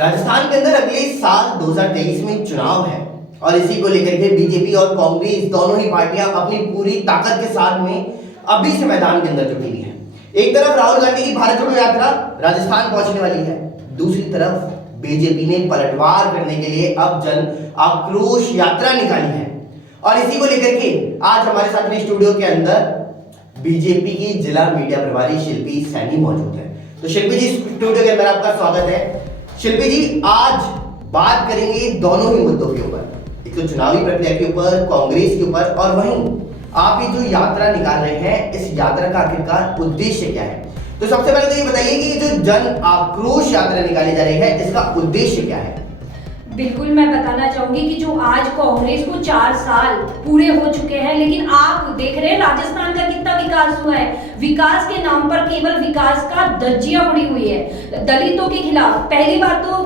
राजस्थान के अंदर अगले साल 2023 में चुनाव है और इसी को लेकर के बीजेपी और कांग्रेस दोनों ही पार्टियां अपनी पूरी ताकत के साथ में अभी से मैदान के अंदर जुटी हुई है। एक तरफ राहुल गांधी की भारत जोड़ो यात्रा राजस्थान पहुंचने वाली है, दूसरी तरफ बीजेपी ने पलटवार करने के लिए अब जन आक्रोश यात्रा निकाली है। और इसी को लेकर के आज हमारे साथ में स्टूडियो के अंदर बीजेपी की जिला मीडिया प्रभारी शिल्पी सैनी मौजूद है। तो शिल्पी जी, स्टूडियो के अंदर आपका स्वागत है। शिल्पी जी, आज बात करेंगे दोनों ही मुद्दों के ऊपर, एक तो चुनावी प्रक्रिया के ऊपर, कांग्रेस के ऊपर, और वहीं आप ये जो यात्रा निकाल रहे हैं, इस यात्रा का आखिरकार उद्देश्य क्या है। तो सबसे पहले तो ये बताइए कि ये जो जन आक्रोश यात्रा निकाली जा रही है, इसका उद्देश्य क्या है। बिल्कुल, मैं बताना चाहूंगी कि जो आज कांग्रेस को 4 साल पूरे हो चुके हैं, लेकिन आप देख रहे हैं राजस्थान का कितना विकास हुआ है। विकास के नाम पर केवल विकास का धज्जियां उड़ी हुई है दलितों के खिलाफ। पहली बात तो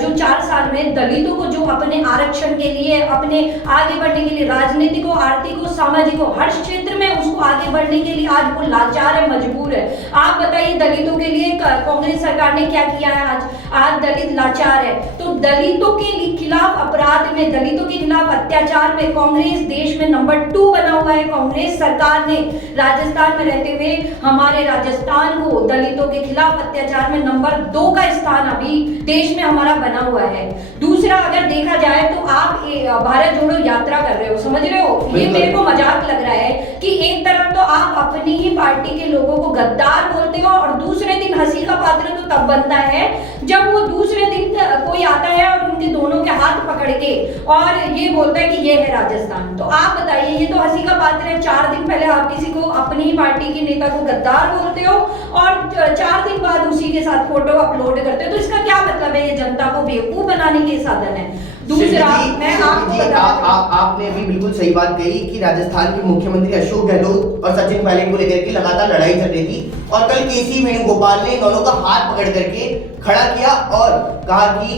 जो 4 साल में दलितों को जो अपने आरक्षण के लिए, अपने आगे बढ़ने के लिए, राजनीतिक हो, आर्थिक हो, सामाजिक हो, हर क्षेत्र में उसको आगे बढ़ने के लिए आज वो लाचार है, मजबूर है। आप बताइए दलितों के लिए कांग्रेस सरकार ने क्या किया है। आज दलित लाचार है। तो दलितों के खिलाफ अपराध में, दलितों के खिलाफ अत्याचार में कांग्रेस देश में नंबर 2 बना हुआ है। कांग्रेस सरकार ने राजस्थान में रहते हुए हमारे राजस्थान को दलितों के खिलाफ अत्याचार में नंबर 2 का स्थान अभी देश में हमारा बना हुआ है। दूसरा, अगर देखा जाए तो आप भारत जोड़ो यात्रा कर रहे हो, समझ रहे हो, ये मेरे को मजाक लग रहा है कि एक तरफ तो आप अपनी ही पार्टी के लोगों को गद्दार बोलते हो और दूसरे दिन हंसी का पात्र तो तब बनता है जब वो दूसरे दिन कोई आता है और उनके दोनों के हाथ पकड़ के और ये बोलता है कि ये है राजस्थान। तो आप बताइए, ये तो हंसी का पात्र है। 4 दिन पहले आप किसी को अपनी ही पार्टी के नेता को गद्दार बोलते हो और 4 दिन बाद उसी के साथ फोटो अपलोड करते हो। तो इसका क्या मतलब है? ये जनता को बेवकूफ बनाने के साधन है। दूसरा, मैं आपने अभी बिल्कुल सही बात कही कि राजस्थान के मुख्यमंत्री अशोक गहलोत और सचिन पायलट को लेकर के लगातार लड़ाई चल रही थी और कल केसी वेणुगोपाल ने दोनों का हाथ पकड़ करके खड़ा किया और कहा कि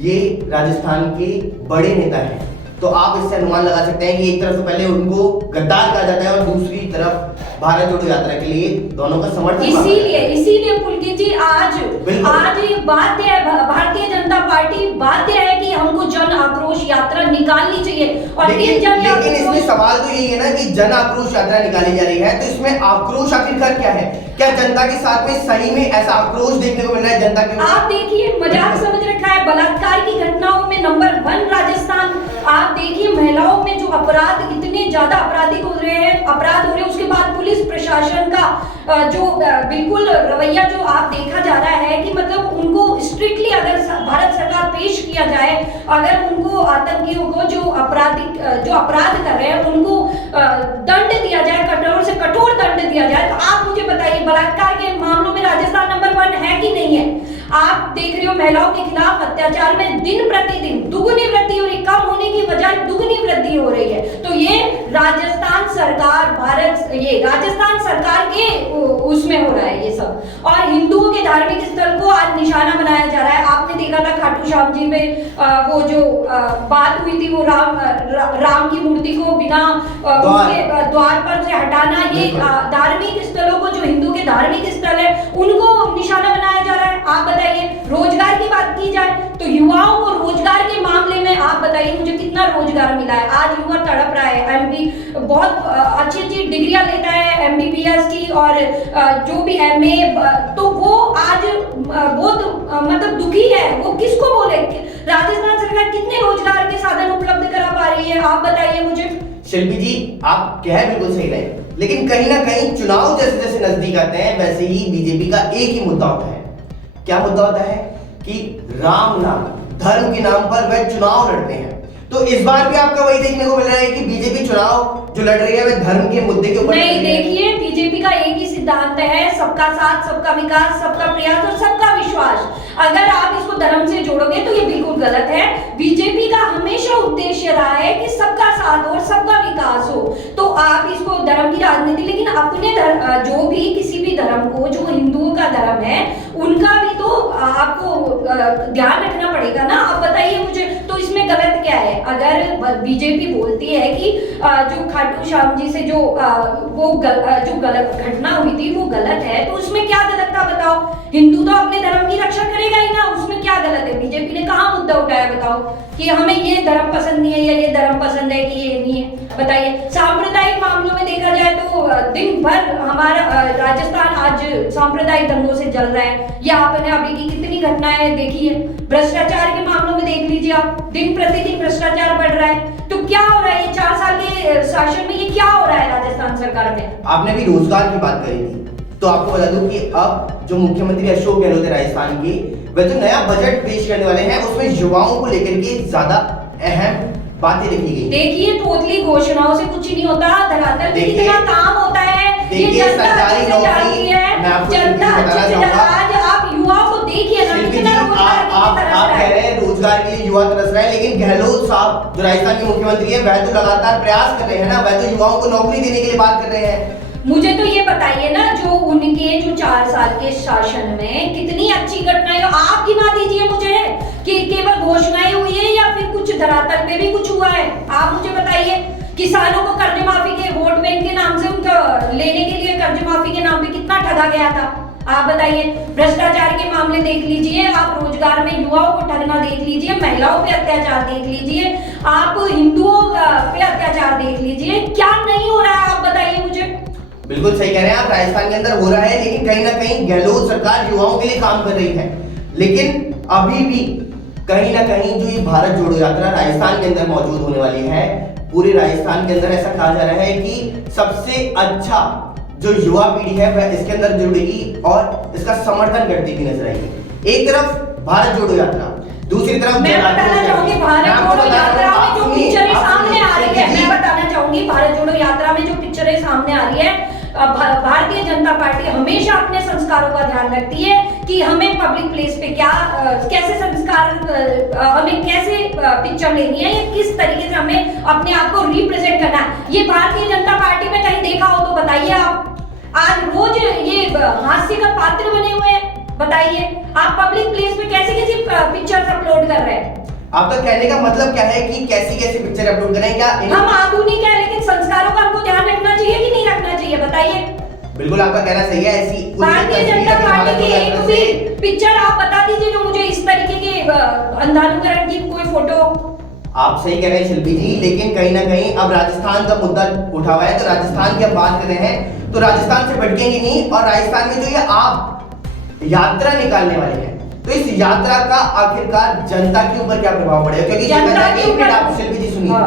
ये राजस्थान के बड़े नेता हैं। तो आप इससे अनुमान लगा सकते हैं कि एक तरफ से पहले उनको गद्दार कहा जाता है और दूसरी तरफ भारत जोड़ो यात्रा के लिए दोनों का समर्थन। इसीलिए पुलकित जी आज ये बाध्य है, भारतीय जनता पार्टी बाध्य है कि हमको जन आक्रोश यात्रा निकालनी चाहिए। और लेकिन इसमें सवाल तो यही है ना कि जन आक्रोश यात्रा निकाली जा रही है, तो इसमें आक्रोश आखिरकार क्या है? क्या जनता के साथ में सही में ऐसा आक्रोश देखने को मिल रहा है जनता के? आप देखिए, मजाक समझ रखा है। बलात्कार की घटनाओं में नंबर 1 राजस्थान। आप देखिए महिलाओं में जो अपराध, इतने ज्यादा अपराध हो रहे हैं, उसके बाद पुलिस प्रशासन का जो बिल्कुल रवैया जो आप देखा जा रहा है कि मतलब उनको स्ट्रिक्टली अगर भारत सरकार पेश किया जाए, अगर उनको आतंकियों को जो अपराध कर रहे हैं उनको दंड दिया जाए, कठोर से कठोर दंड दिया जाए। तो आप मुझे बताइए, बलात्कार के मामलों में राजस्थान नंबर 1 है कि नहीं है? आप देख रहे हो महिलाओं के खिलाफ अत्याचार में दिन प्रतिदिन दुगुनी वृद्धि हो रही, कम होने की बजाय दुगुनी वृद्धि हो रही है। तो ये राजस्थान सरकार के उसमें हो रहा है ये सब। और हिंदुओं के धार्मिक स्थल को आज निशाना बनाया जा रहा है। आपने देखा था खाटू श्याम जी में वो जो बात हुई थी, वो राम की मूर्ति को बिना उसके द्वार पर से हटाना, ये धार्मिक स्थलों को, जो हिंदू के धार्मिक स्थल है, उनको निशाना बनाया जा रहा है। आप बताइए, रोजगार की बात की जाए तो युवाओं को रोजगार के मामले में आप बताइए मुझे कितना रोजगार मिला है। आज युवा तड़प रहा है। एमपी बहुत अच्छी डिग्रियां लेता है, एमबीबीएस की और जो भी एमए, तो वो आज बहुत मतलब दुखी है। वो किसको बोले? राजस्थान सरकार कितने रोजगार के साधन उपलब्ध करा पा रही है? आप बताइए मुझे। शिल्पी जी, आप कह बिल्कुल सही रहे, लेकिन कहीं ना कहीं चुनाव जैसे जैसे नजदीक आते हैं वैसे ही बीजेपी का एक ही मुद्दा होता है। क्या मुद्दा होता है? कि राम नाम, धर्म के नाम पर वह चुनाव लड़ते हैं। तो इस बार भी आपका वही देखने को मिल रहा है कि बीजेपी चुनाव जो लड़ रही है वह धर्म के मुद्दे के ऊपर नहीं। देखिए, बीजेपी का एक ही सिद्धांत है, सबका साथ, सबका विकास, सबका प्रयास और सबका विश्वास। अगर आप इसको धर्म से जोड़ोगे तो ये बिल्कुल गलत है। बीजेपी का हमेशा उद्देश्य रहा है कि सबका साथ और सबका विकास हो। तो आप इसको धर्म की राजनीति, लेकिन अपने जो भी किसी भी धर्म को, जो हिंदुओं का धर्म है, उनका भी तो आपको ध्यान रखना पड़ेगा ना। आप बताइए मुझे, तो इसमें गलत क्या है? अगर बीजेपी बोलती है कि जो खाटू श्याम जी से जो गलत घटना हुई थी वो गलत है, तो उसमें क्या गलत था? बताओ। हिंदू तो अपने धर्म की रक्षा करेगा ही ना, उसमें क्या गलत है? बीजेपी ने कहाँ मुद्दा उठाया बताओ कि हमें ये धर्म पसंद नहीं है या ये धर्म पसंद है कि ये नहीं है? बताइए। सांप्रदायिक मामलों में देखा जाए तो दिन भर हमारा राजस्थान आज सांप्रदायिक दंगों से जल रहा है। ये आपने अभी की कितनी घटनाएं देखी है। भ्रष्टाचार के मामलों में देख लीजिए आप, दिन प्रतिदिन भ्रष्टाचार बढ़ रहा है। तो क्या हो रहा है ये 4 साल के शासन में, ये क्या हो रहा है राजस्थान सरकार में? आपने भी रोजगार की बात करी थी, तो आपको बता दूं कि अब जो मुख्यमंत्री अशोक गहलोत है राजस्थान के, वह जो नया बजट पेश करने वाले हैं उसमें युवाओं को लेकर के ज्यादा अहम बातें लिखी गई। देखिए, तोतली घोषणाओं से कुछ नहीं होता, धरातल पे कितना काम होता है। ये सरकारी नौकरी है, मैं आपको बताना चाहूंगा। आज आप युवाओं को देखिए ना, कितना आप कह रहे हैं रोजगार के लिए युवा तरस रहे हैं, लेकिन गहलोत साहब जो राजस्थान के मुख्यमंत्री है वह तो लगातार प्रयास कर रहे हैं ना, वह तो युवाओं को नौकरी देने के लिए बात कर रहे हैं। मुझे तो ये बताइए ना, जो उनके जो 4 साल के शासन में कितनी अच्छी घटनाएं, आप गिना दीजिए मुझे कि केवल घोषणाएं हुई है या फिर कुछ धरातल पे भी कुछ हुआ है? आप मुझे बताइए। किसानों को कर्ज माफी के वोट बैंक के नाम से उनका लेने के लिए कर्ज माफी के नाम पे कितना ठगा गया था, आप बताइए। भ्रष्टाचार के मामले देख लीजिए आप, रोजगार में युवाओं को ठगना देख लीजिए, महिलाओं पे अत्याचार देख लीजिए आप, हिंदुओं पे अत्याचार देख लीजिए, क्या नहीं हो रहा है आप बताइए मुझे। बिल्कुल सही कह रहे हैं आप, राजस्थान के अंदर हो रहा है, लेकिन कहीं ना कहीं गहलोत सरकार युवाओं के लिए काम कर रही है। लेकिन अभी भी कहीं ना कहीं जो ये भारत जोड़ो यात्रा राजस्थान के अंदर मौजूद होने वाली है, पूरे राजस्थान के अंदर ऐसा कहा जा रहा है कि सबसे अच्छा जो युवा पीढ़ी है वह इसके अंदर जुड़ेगी और इसका समर्थन करती हुई नजर आएगी। एक तरफ भारत जोड़ो यात्रा, दूसरी तरफ मैं बताना चाहूंगी भारत जोड़ो यात्रा में जो पिक्चरें सामने आ रही है, मैं बताना चाहूंगी भारत जोड़ो यात्रा में जो पिक्चरें सामने आ रही है, भारतीय जनता पार्टी हमेशा अपने संस्कारों का ध्यान रखती है कि हमें पब्लिक प्लेस पे क्या कैसे संस्कार, हमें कैसे पिक्चर लेनी है, या किस तरीके से हमें अपने आप को रिप्रेजेंट करना है। ये भारतीय जनता पार्टी में कहीं देखा हो तो बताइए आप। आज रोज ये हास्य का पात्र बने हुए हैं, बताइए आप पब्लिक प्लेस पे कैसे कैसे पिक्चर्स अपलोड कर रहे हैं? आपका कहने का मतलब क्या है कि कैसी कैसी पिक्चर अपलोड करें? क्या हम आधुनिक है, लेकिन संस्कारों का हमको ध्यान रखना चाहिए कि नहीं रखना चाहिए, बताइए। बिल्कुल आपका कहना सही है। ऐसी भारतीय जनता पार्टी की एक भी पिक्चर आप बता दीजिए जो मुझे इस तरीके के अंधानुकरण की कोई फोटो। आप सही कह रहे हैं शिल्पी जी, लेकिन कहीं ना कहीं अब राजस्थान का मुद्दा उठा हुआ है, तो राजस्थान की हम बात कर रहे हैं, तो राजस्थान से भटकेंगे नहीं। और राजस्थान में जो ये आप यात्रा निकालने वाले हैं, तो इस यात्रा का आखिरकार जनता के ऊपर क्या प्रभाव पड़ेगा? क्योंकि जनता के ऊपर आप शिल्पी जी सुनिए,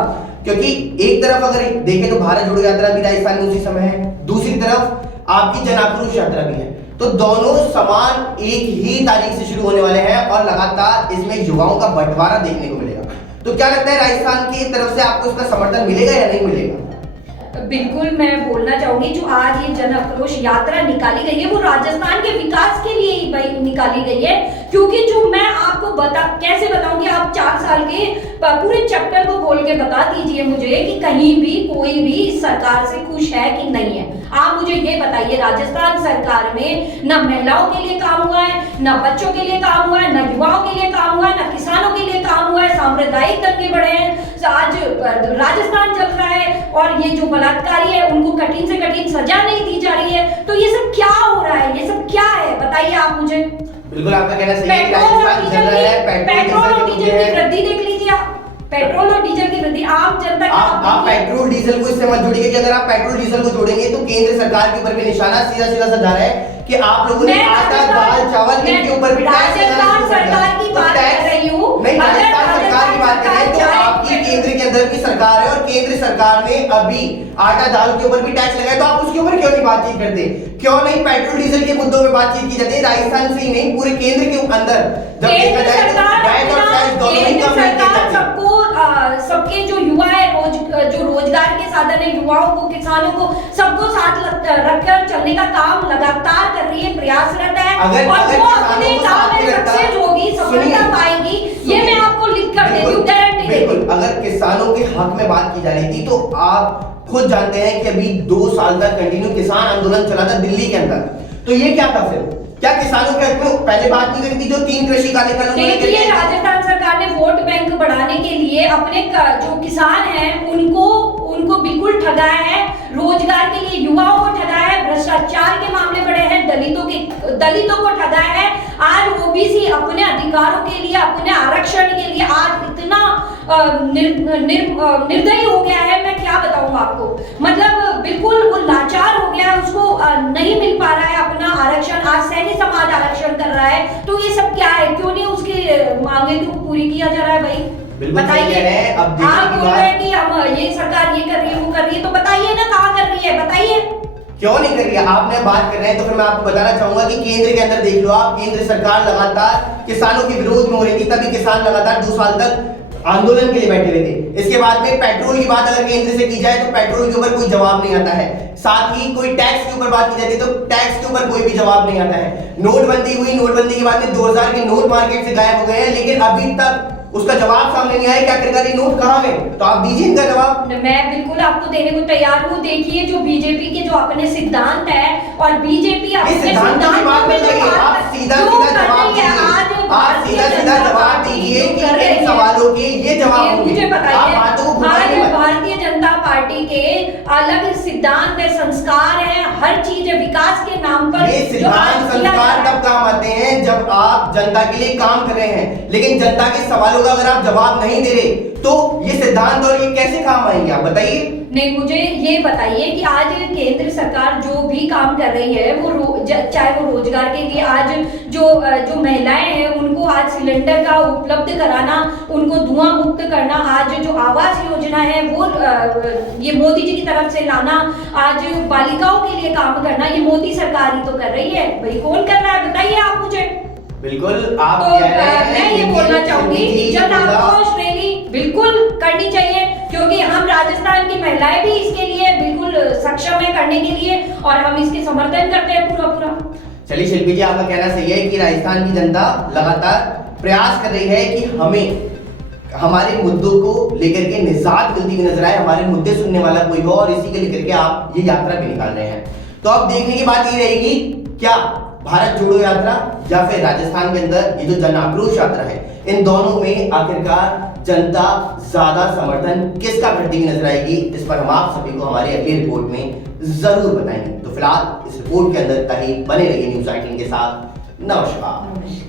क्योंकि एक तरफ अगर देखें तो भारत जोड़ो यात्रा भी राजस्थान में उसी समय है, दूसरी तरफ आपकी जन आक्रोश यात्रा भी है, तो दोनों समान एक ही तारीख से शुरू होने वाले हैं और लगातार इसमें युवाओं का बंटवारा देखने को मिलेगा। तो क्या लगता है राजस्थान की तरफ से आपको इसका समर्थन मिलेगा या नहीं मिलेगा? बिल्कुल, मैं बोलना चाहूंगी जो आज ये जन आक्रोश यात्रा निकाली गई है वो राजस्थान के विकास के लिए ही निकाली गई है, क्योंकि जो मैं आपको कैसे बताऊंगी, आप 4 साल के पूरे चैप्टर को खोल के बता दीजिए मुझे कि कहीं भी कोई भी इस सरकार से खुश है कि नहीं है। आप मुझे ये बताइए, राजस्थान सरकार में न महिलाओं के लिए काम हुआ है, न बच्चों के लिए काम हुआ है, न युवाओं के लिए काम हुआ है, न किसानों के लिए काम हुआ है, सांप्रदायिक दंगे बढ़े हैं, आज राजस्थान चल रहा है और ये जो बलात्कारी है उनको कठिन से कठिन सजा नहीं दी जा रही है। तो ये सब क्या हो रहा है, ये सब क्या है, बताइए आप मुझे। बिल्कुल आपका कहना सही है, राजस्थान चल रहा है, पेट्रोल और डीजल की वृद्धि देख लीजिए आप, पेट्रोल और डीजल की वृद्धि आम जनता की। आप पेट्रोल डीजल को इससे मत जोड़िए कि अगर आप पेट्रोल डीजल को जोड़ेंगे तो केंद्र सरकार के ऊपर भी निशाना सीधा सीधा सा जा रहा है कि आप लोगों ने आटा दाल चावल इनके ऊपर भी टैक्स राजस्थान सरकार की बात कर रही हूँ। नहीं, राजस्थान सरकार की बात करें तो आपकी केंद्र के अंदर भी सरकार है और केंद्र सरकार ने अभी आटा दाल के ऊपर भी टैक्स लगाया, तो आप उसके ऊपर क्यों नहीं बातचीत करते? क्यों नहीं पेट्रोल डीजल के मुद्दों पे बातचीत की जाती है? राजस्थान से ही नहीं पूरे केंद्र के अंदर जब देखा जाए तो वैट और टैक्स दोनों ही कम नहीं किए जाते। सबके जो युवा है, जो रोजगार के साधन है, युवाओं को, किसानों को, सबको साथ रखकर चलने का काम लगातार कर रही है, प्रयासरत है। और वो अपने काम में सक्सेस होगी, सफलता पाएगी, ये मैं आपको लिख कर देती हूँ, गारंटी देती हूँ। बिल्कुल, अगर किसानों के हक में बात की जा रही थी तो आप खुद जानते हैं कि अभी 2 साल तक कंटिन्यू किसान आंदोलन चला था दिल्ली के अंदर, तो ये क्या था फिर? क्या किसानों के हक में पहले बात नहीं करी थी जो 3 कृषि कानून? देखिए, राजस्थान सरकार ने वोट बैंक बढ़ाने के लिए अपने जो किसान हैं उनको बिल्कुल ठगाया है, रोजगार के लिए युवाओं को ठगाया है, भ्रष्टाचार के मामले बढ़े हैं, दलितों को ठगा है, आज ओबीसी अपने अधिकारों के लिए, अपने आरक्षण के लिए आज इतना निर्दयी हो गया है, मैं क्या बताऊं आपको। मतलब बिल्कुल वो लाचार हो गया है, उसको नहीं मिल पा रहा है अपना आरक्षण। आज सैनी समाज आरक्षण कर रहा है, तो ये सब क्या है, क्यों नहीं उसकी मांगे को पूरी किया जा रहा है भाई? बताइए। अब आप बोल रहे हैं कि हम ये सरकार ये कर रही है, वो कर रही है, तो बताइए ना कहाँ कर रही है, बताइए। क्यों नहीं कर रही है? आपने बात कर रहे हैं तो फिर मैं आपको बताना चाहूंगा कि केंद्र के अंदर देख लो आप, केंद्र सरकार लगातार किसानों के विरोध में हो रही थी, तभी किसान लगातार 2 साल तक आंदोलन के लिए बैठे हुए थे। इसके बाद में पेट्रोल की बात अगर केंद्र से की जाए तो पेट्रोल के ऊपर कोई जवाब नहीं आता है। साथ ही कोई टैक्स के ऊपर बात की जाती है तो टैक्स के ऊपर कोई भी जवाब नहीं आता है। नोटबंदी हुई, नोटबंदी के बाद में 2000 के नोट मार्केट से गायब हो गए हैं, लेकिन अभी तक उसका जवाब सामने नहीं आया कि आखिरकार ये नोट कहाँ गए। तो आप दीजिए इनका जवाब। मैं बिल्कुल आपको देने को तैयार हूँ। देखिए जो बीजेपी के जो अपने सिद्धांत है, और बीजेपी अपने सिद्धांतों की बात मत करिए, आप सीधा जवाब दीजिए। आप सीधा जवाब दीजिए कि इन सवालों के ये जवाब होंगे। मुझे बताइए, आज भारतीय जनता पार्टी के अलग सिद्धांत है, संस्कार है, हर चीज है, विकास के नाम पर ये सिद्धांत संस्कार तब काम आते हैं जब आप जनता के लिए काम कर रहे हैं, लेकिन जनता के सवालों का अगर आप जवाब नहीं दे रहे तो ये सिद्धांत और ये कैसे काम आएंगे, आप बताइए। नहीं, मुझे ये बताइए कि आज केंद्र सरकार जो भी काम कर रही है, वो चाहे वो रोजगार के लिए, आज जो महिलाएं हैं उनको आज सिलेंडर का उपलब्ध कराना, उनको धुआं मुक्त करना, आज जो आवास योजना है वो ये मोदी जी की तरफ से लाना, आज बालिकाओं के लिए काम करना, ये मोदी सरकार ही तो कर रही है भाई। कौन कर रहा है बताइए आप मुझे। बिल्कुल आप तो मैं ये बोलना चाहूंगी कि जन आक्रोश रैली बिल्कुल करनी चाहिए, क्योंकि हम राजस्थान की महिलाएं भी इसके लिए बिल्कुल सक्षम है करने के लिए, और हम इसके समर्थन करते हैं पूरा। चलिए शिल्पी जी, आपका कहना सही है कि राजस्थान की जनता लगातार प्रयास कर रही है कि हमें हमारे मुद्दों को लेकर के निजात मिलती हुई नजर आए, हमारे मुद्दे सुनने वाला कोई हो, और इसी के लेकर के आप ये यात्रा भी निकाल रहे हैं। तो अब देखने की बात ये रहेगी, क्या भारत जोड़ो यात्रा या फिर राजस्थान के अंदर ये जो जन आक्रोश यात्रा है, इन दोनों में आखिरकार जनता ज्यादा समर्थन किसका करती हुई नजर आएगी, इस पर हम आप सभी को हमारी अगली रिपोर्ट में जरूर बताएंगे। तो फिलहाल इस रिपोर्ट के अंदर बने रहिए न्यूज़ 18 के साथ। नमस्कार।